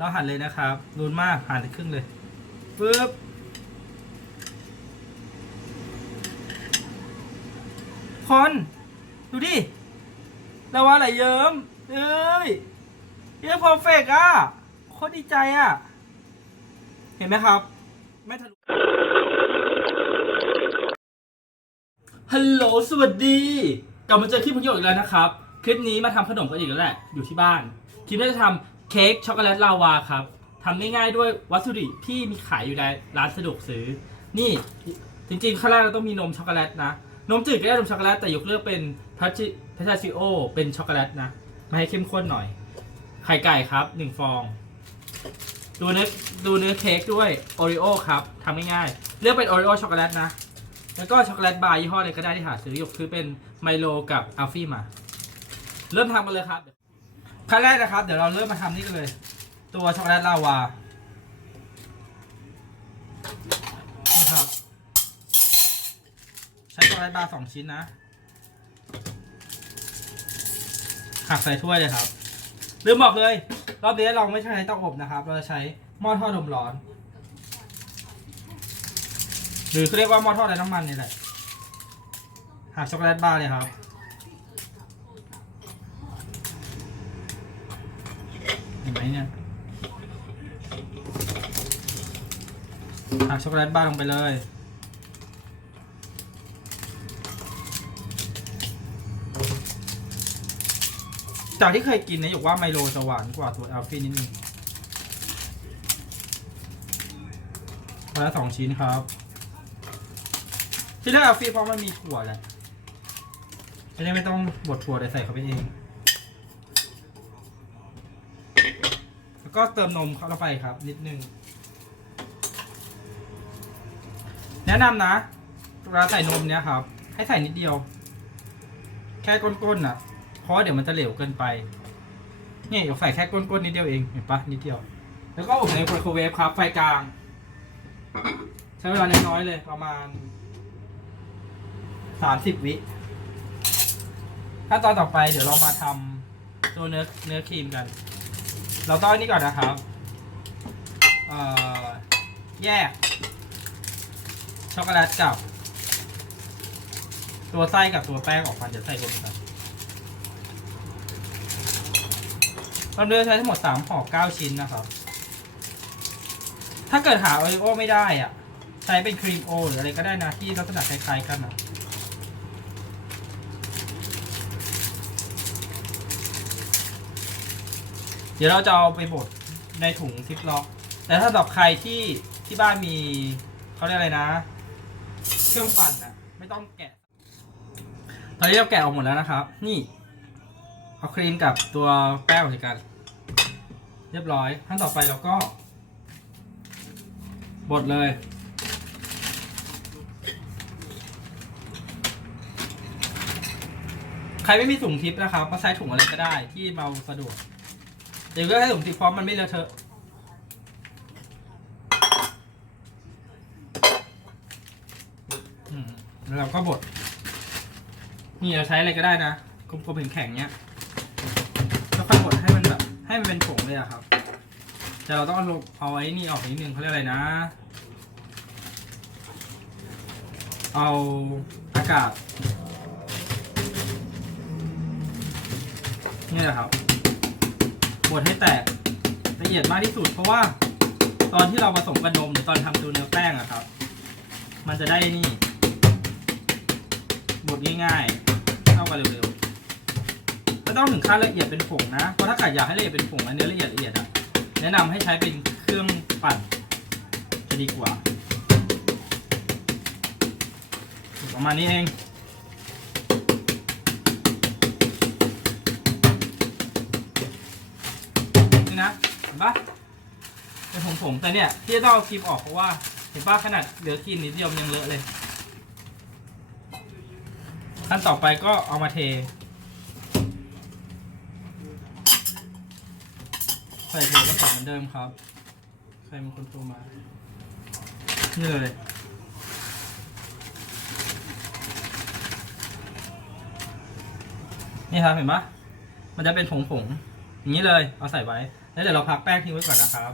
เราหั่นเลยนะครับนูนมากหั่นครึ่งเลยปึ๊บคนดูดิเราว่าอะไรเยิ้มเอ้ยเยิ้มเพอร์เฟกอะโคตรดีใจอะ เห็นไหมครับ ไม่ทะลุฮัลโหลสวัสดี กลับมาเจอคลิปพงโยอีกแล้วนะครับ คลิปนี้มาทำขนมกันอีกแล้วแหละ อยู่ที่บ้าน คลิปนี้จะทำ เค้กช็อกโกแลตลาวาครับทำง่ายๆด้วยวัสดุที่มีขายอยู่ในร้านสะดวกซื้อ นี่จริงๆขั้นแรกเราต้องมีนมช็อกโกแลตนะ นมจืดก็ได้นมช็อกโกแลตแต่ยกเลือกเป็นพัชพัชซิโอ เป็นช็อกโกแลตนะ มาให้เข้มข้นหน่อย ไข่ไก่ครับหนึ่งฟอง ดูเนื้อดูเนื้อเค้กด้วยโอริโอครับทำง่ายๆ เลือกเป็นโอริโอช็อกโกแลตนะ แล้วก็ช็อกโกแลตบาร์ยี่ห้ออะไรก็ได้ที่หาซื้อยกซื้อเป็นไมโลกับอัลฟี่มา เริ่มทำกันเลยครับ ขั้นแรกนะครับ เดี๋ยวเราเริ่มมาทำนี่กันเลย ตัวช็อกโกแลตลาวานี่ครับ ใช้ช็อกโกแลตบาร์สองชิ้นนะหักใส่ถ้วยเลยครับ ลืมบอกเลย รอบนี้เราไม่ใช้เตาอบนะครับ เราจะใช้หม้อทอดลมร้อน หรือเขาเรียกว่าหม้อทอดไร้น้ำมันนี่แหละหักช็อกโกแลตบาร์เลยครับ เห็น ไหมเนี่ยหักช็อกโกแลตบ้าลงไปเลยจากที่เคยกินนะอยู่ว่าไมโลจะหวานกว่าตัวแอลฟี่นิดนึงมาละสองชิ้นครับ ที่เลือกแอลฟี่เพราะมันมีถั่วแหละจะได้ไม่ต้องบดถั่วแต่ใส่เข้าไปเอง แล้วก็เติมนมเข้าไปครับ นิดนึง แนะนำนะเวลาใส่นมเนี้ยครับ ให้ใส่นิดเดียว แค่ก้นๆน่ะ เพราะว่าเดี๋ยวมันจะเหลวเกินไปเนี่ยเดี๋ยวใส่แค่ก้นๆนิดเดียวเองเห็นปะนิดเดียว แล้วก็อบในไมโครเวฟครับ ไฟกลาง ใช้เวลาน้อยๆเลย ประมาณสามสิบวิขั้นตอนต่อไปเดี๋ยวเรามาทำตัวเนื้อเนื้อครีมกัน เราต้องอันนี้ก่อนนะครับแยก ช็อกโกแลตกับ ตัวไส้กับตัวแป้งออกมาเดี๋ยวใส่รวมกันเราเลือกใช้ทั้งหมด3ห่อ9ชิ้นนะครับ ถ้าเกิดหาโอริโอไม่ได้อะ ใช้เป็นครีมโอหรืออะไรก็ได้นะที่ลักษณะคล้ายๆกันนะ ดี๋ยวเราจะเอาไปบดในถุงซิปล็อก แต่ถ้าสำหรับใครที่ที่บ้านมีเขาเรียกอะไรนะ เครื่องปั่นนะไม่ต้องแกะ ตอนนี้เราแกะออกหมดแล้วนะครับ นี่ เอาครีมกับตัวแป้งใส่กัน เรียบร้อยขั้นต่อไปเราก็ บดเลยใครไม่มีถุงทิปนะครับ ก็ใช้ถุงอะไรก็ได้ที่เบาสะดวก เดี๋ยวก็ให้ถุงทิปเพราะมันไม่เลอะเทอะแล้วเราก็บด นี่เราใช้อะไรก็ได้นะกลมๆแข็งๆเนี้ยแล้วค่อยบดให้มันแบบ ให้มันเป็นผงเลยอะครับ แต่เราต้องเอาเอาไอ้นี่ออกนิดนึงเขาเรียกอะไรนะ เอาอากาศ นี่แหละครับ บดให้แตกละเอียดมากที่สุด เพราะว่าตอนที่เราผสมกับนมหรือตอนทำตัวเนื้อแป้งอะครับ มันจะได้นี่บดง่ายๆเข้ากันเร็วๆไม่ต้องถึงขั้นละเอียดเป็นผงนะเพราะถ้าเกิดอยากให้ละเอียดเป็นผงอันเนื้อละเอียดละเอียดอะแนะนำให้ใช้เป็นเครื่องปั่นจะดีกว่าประมาณนี้เอง ปะเป็นผงๆแต่เนี่ยที่จะต้องเอาครีมออกเพราะว่าเห็นปะขนาดเหลือครีมนิดเดียวยังเลอะเลยขั้นต่อไปก็เอามาเท ใส่เทกระสอบเหมือนเดิมครับ ใครเป็นคนโทรมานี่เลยนี่ครับเห็นปะมันจะเป็นผงๆอย่างนี้เลย เอาใส่ไว้ แล้วเดี๋ยวเราพักแป้งทิ้งไว้ก่อนนะครับ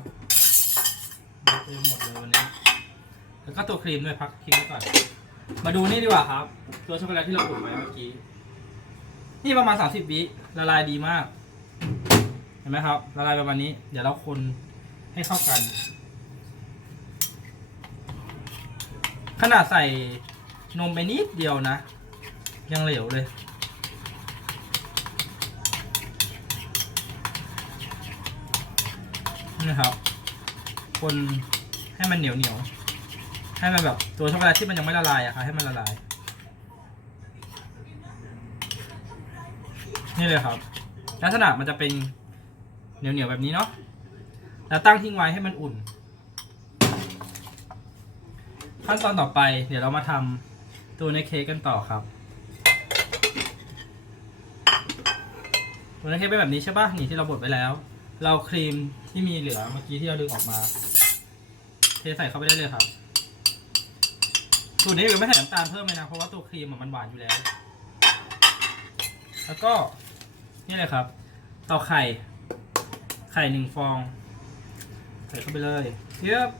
เต็มหมดเลยวันนี้ แล้วก็ตัวครีมด้วยพักทิ้งไว้ก่อน มาดูนี่ดีกว่าครับ ตัวช็อกโกแลตที่เราอุ่นไว้เมื่อกี้ นี่ประมาณ 30วิละลายดีมาก เห็นไหมครับ ละลายประมาณนี้ เดี๋ยวเราคนให้เข้ากัน ขนาดใส่นมไปนิดเดียวนะ ยังเหลวเลย นี่ครับ คนให้มันเหนียวเหนียวให้มันแบบตัวช็อกโกแลตที่มันยังไม่ละลายอะค่ะให้มันละลาย นี่เลยครับ ลักษณะมันจะเป็นเหนียวเหนียวแบบนี้เนาะแล้วตั้งทิ้งไว้ให้มันอุ่น ขั้นตอนต่อไปเดี๋ยวเรามาทำตัวในเค้กกันต่อครับ ตัวในเค้กเป็นแบบนี้ใช่ปะนี่ที่เราบดไปแล้ว เราครีมที่มีเหลือเมื่อกี้ที่เราดึงออกมา เทใส่เข้าไปได้เลยครับสูตรนี้เราไม่ใส่น้ำตาลเพิ่มเลยนะเพราะว่าตัวครีมมันหวานอยู่แล้ว แล้วก็นี่เลยครับตอกไข่ ไข่หนึ่งฟอง ใส่เข้าไปเลยเยบ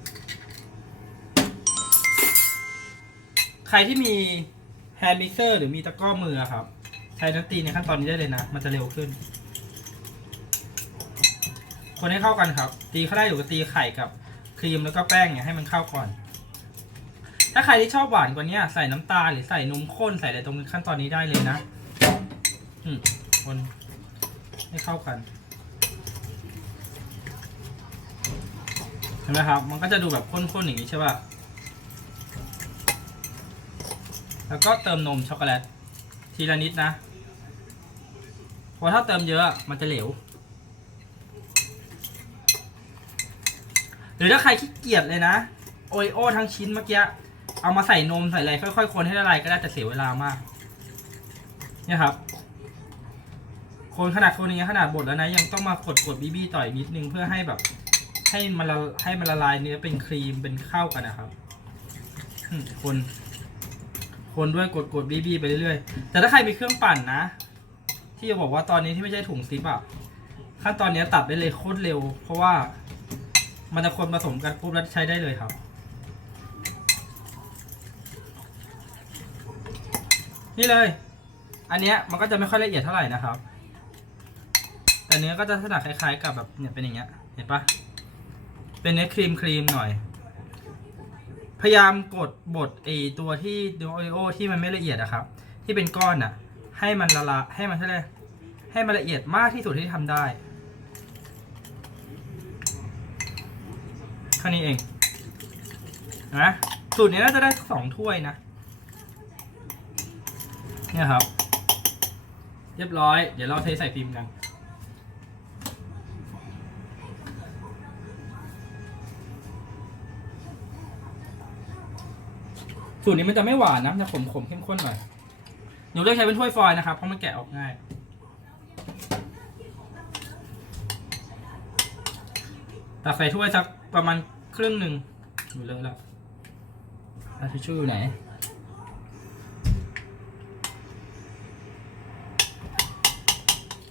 ใครที่มีแฮนด์มิกเซอร์หรือมีตะกร้อมือครับ ใช้น้ำตีในขั้นตอนนี้ได้เลยนะ มันจะเร็วขึ้น คนให้เข้ากันครับ ตีเข้าได้หรือว่าตีไข่กับครีมแล้วก็แป้งเนี่ยให้มันเข้าก่อน ถ้าใครที่ชอบหวานกว่านี้ใส่น้ำตาลหรือใส่นมข้นใส่อะไรตรงขั้นตอนนี้ได้เลยนะอืมคนให้เข้ากันเห็นไหมครับ มันก็จะดูแบบข้นๆอย่างนี้ใช่ป่ะแล้วก็เติมนมช็อกโกแลตทีละนิดนะเพราะถ้าเติมเยอะมันจะเหลว หรือถ้าใครขี้เกียจเลยนะโอริโอทั้งชิ้นเมื่อกี้เอามาใส่นมใส่อะไรค่อยๆคนให้ละลายก็ได้แต่เสียเวลามาก เนี่ยครับ คนขนาดคนอย่างเงี้ขนาดบดแล้วนะ ยังต้องมากดกดบีบีต่อยนิดนึงเพื่อให้แบบ ให้มันละให้มันละลายเนื้อเป็นครีมเป็นข้าวกันนะครับคน คนด้วยกดกดบีบีไปเรื่อยๆแต่ถ้าใครมีเครื่องปั่นนะ ที่จะบอกว่าตอนนี้ที่ไม่ใช่ถุงซิปอะขั้นตอนนี้ตัดได้เลยโคตรเร็ว เพราะว่า มันจะคนผสมกันปุ๊บแล้วใช้ได้เลยครับ นี่เลย อันเนี้ยมันก็จะไม่ค่อยละเอียดเท่าไหร่นะครับ แต่เนื้อก็จะลักษณะคล้ายๆ กับแบบเนี่ยเป็นอย่างเงี้ย เห็นปะเป็นเนื้อครีมครีมหน่อย พยายามกดบดไอตัวที่ดูโอริโอที่มันไม่ละเอียดอะครับ ที่เป็นก้อนอะให้มันละลายให้มันเท่าไรให้มันละเอียดมากที่สุดที่ทำได้ ค่นี้เองนะสูตรนี้น่าจะได้สองถ้วยนะ เนี่ยครับ เรียบร้อย เดี๋ยวเราเทใส่ฟิล์มกันสูตรนี้มันจะไม่หวานนะจะขมขมเข้มข้นหน่อยหนูเลือกใช้เป็นถ้วยฟอยล์นะครับ เพราะมันแกะออกง่าย ตักใส่ถ้วยสักประมาณ ครึ่งหนึ่งอยู่เลยแล้วอาทิชชู่อยู่ไหน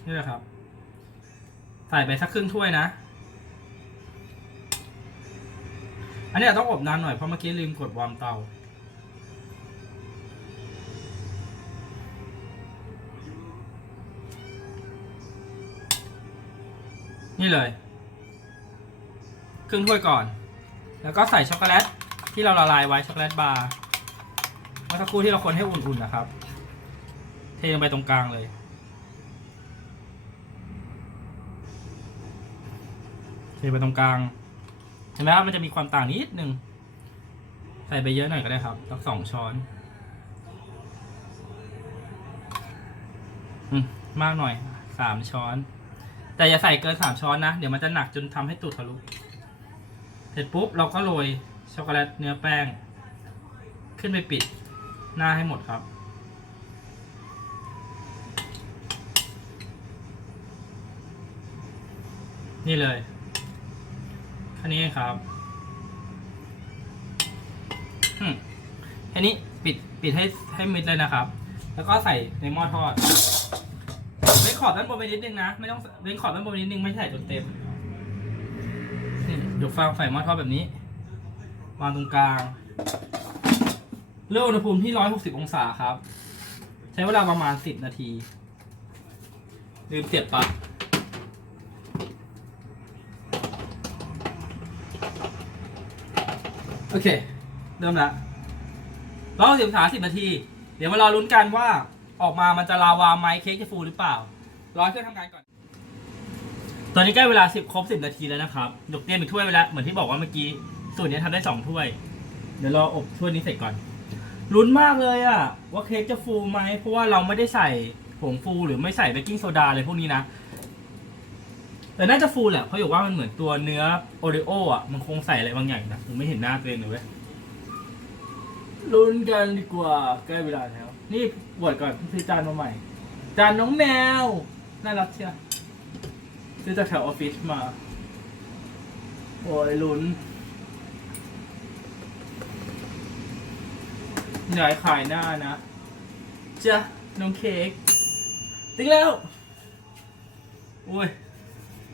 นี่แหละครับ ใส่ไปสักครึ่งถ้วยนะ อันนี้ต้องอบนานหน่อยเพราะเมื่อกี้ลืมกดวอร์มเตานี่เลย ครึ่งถ้วยก่อน แล้วก็ใส่ช็อกโกแลตที่เราละลายไว้ช็อกโกแลตบาร์เมื่อสักครู่ที่เราคนให้อุ่นๆนะครับ เทลงไปตรงกลางเลยเทไปตรงกลางเห็นไหมครับมันจะมีความต่างนิดนึงใส่ไปเยอะหน่อยก็ได้ครับสักสองช้อนอมมากหน่อยสามช้อน แต่อย่าใส่เกินสามช้อนนะ เดี๋ยวมันจะหนักจนทำให้ตูดทะลุ เสร็จปุ๊บเราก็โรยช็อกโกแลตเนื้อแป้ง ขึ้นไปปิดหน้าให้หมดครับ นี่เลยแค่นี้ครับอืมแค่นี้ปิดปิดให้ให้มิดเลยนะครับ แล้วก็ใส่ในหม้อทอดเว้นขอบด้านบนไปนิดนึงนะ ไม่ต้องเว้นขอบด้านบนไปนิดนึงไม่ใส่จนเต็ม ดี๋ยวฟางใส่หม้อทอดแบบนี้วางตรงกลางเลือกอุณหภูมิที่ 160 องศาครับ ใช้เวลาประมาณ 10 นาที ลืมเสียบปลั๊กโอเค เริ่มละรอสิบสาสิบนาที เดี๋ยวมารอลุ้นกันว่าออกมามันจะลาวาไหมเค้กจะฟูหรือเปล่า รอเครื่องทำงานก่อน ตอนนี้ใกล้เวลาสิบครบสิบนาทีแล้วนะครับยกเตรียมอีกถ้วยไว้แล้วเหมือนที่บอกว่าเมื่อกี้ สูตรนี้ทำได้สองถ้วย เดี๋ยวรออบถ้วยนี้เสร็จก่อนลุ้นมากเลยอะว่าเค้กจะฟูไหมเพราะว่าเราไม่ได้ใส่ผงฟูหรือไม่ใส่เบกกิ้งโซดาอะไรพวกนี้นะ แต่น่าจะฟูแหละเพราะอยู่ว่ามันเหมือนตัวเนื้อโอริโออะมันคงใส่อะไรบางอย่างนะผมไม่เห็นหน้าตัวเองเลยเว้ยลุ้นกันดีกว่าใกล้เวลาแล้ว นี่บวชก่อนซื้อจานมาใหม่ จานน้องแมว น่ารักเชียว ซื้อจากแถวออฟฟิศมา โอ้ยลุ้นหนื่อยขายหน้านะจ้ะน้องเค้กติ๊งแล้ว โอ้ย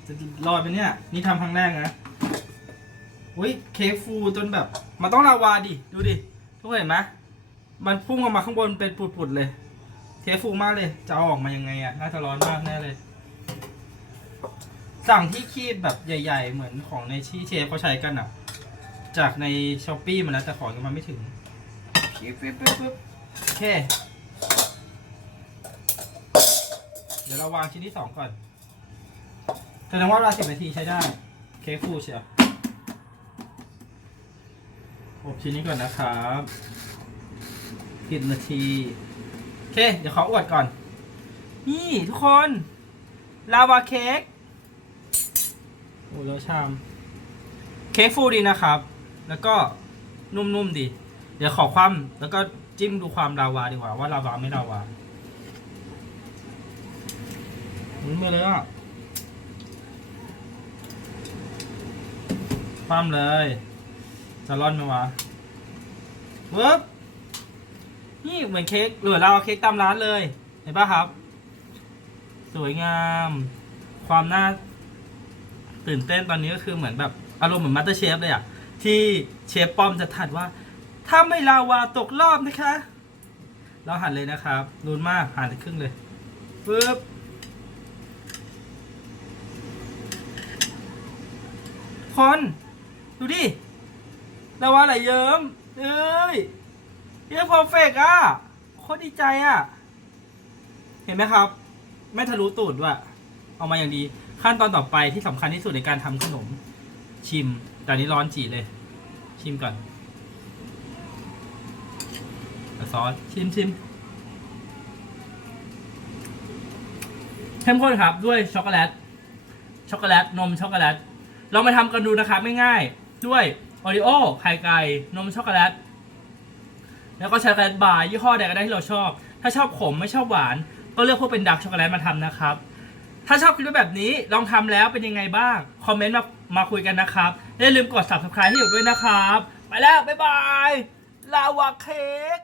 จะรอดไหมเนี่ย นี่ทำครั้งแรกนะอุ้ยเค้กฟูจนแบบ มันต้องลาวาดิ ดูดิ ทุกคนเห็นไหมมันพุ่งออกมาข้างบนเป็นปุดๆเลยเทฟูมากเลย จะอออกมายังไงอะน่าจะร้อนมากแน่เลย สั่งที่คีบแบบใหญ่ ๆ เหมือนของในที่เชฟเขาใช้กันอะ จากในช้อปปี้มาแล้วแต่ของยังมาไม่ถึงคีบปึ๊บปึ๊บปึ๊บโอเค เดี๋ยวเราวางชิ้นที่สองก่อนแสดงว่าเวลาสิบนาทีใช้ได้ เค้กฟูเชียวอบชิ้นนี้ก่อนนะครับสิบนาทีโอเค เดี๋ยวขออวดก่อน นี่ทุกคน ลาวาเค้ก แล้วชาม เค้กฟูดีนะครับ แล้วก็นุ่มๆดี เดี๋ยวขอความแล้วก็จิ้มดูความลาวาดีกว่า ว่าลาวาไม่ลาวาหมุนมือเลยอะความเลย จะร่อนไหมวะเวิร์บนี่เหมือนเค้กเหลือเราเค้กตามร้านเลย เห็นปะครับ สวยงาม ความน่า ตื่นเต้นตอนนี้ก็คือเหมือนแบบอารมณ์เหมือนมาสเตอร์เชฟเลยอะที่เชฟป้อมจะถัดว่า ถ้าไม่ลาวาตกรอบนะคะ เราหันเลยนะครับรุนมากหันครึ่งเลยปึ๊บคนดูดิลาวาไหลเยิ้มเอ้ยเยี่ยเพอร์เฟกอะโคตรดีใจอะเห็นไหมครับ ไม่ทะลุตูดด้วย เอามาอย่างดี ขั้นตอนต่อไปที่สำคัญที่สุดในการทำขนมชิม แต่อันนี้ร้อนจีเลย ชิมก่อนซอสชิมชิมเข้มข้นครับด้วยช็อกโกแลตช็อกโกแลตนมช็อกโกแลตลองไปทำกันดูนะครับไม่ง่ายๆด้วยโอริโอไข่ไก่นมช็อกโกแลตแล้วก็ช็อกโกแลตบาร์ยี่ห้อใดก็ได้ที่เราชอบ ถ้าชอบขมไม่ชอบหวาน ก็เลือกพวกเป็นดักช็อกโกแลตมาทำนะครับ ถ้าชอบคลิปแบบนี้ลองทำแล้วเป็นยังไงบ้าง คอมเมนต์มามาคุยกันนะครับอย่าลืมกด subscribe ให้อยู่ด้วยนะครับ ไปแล้ว บ๊ายบาย ลาวาเค้ก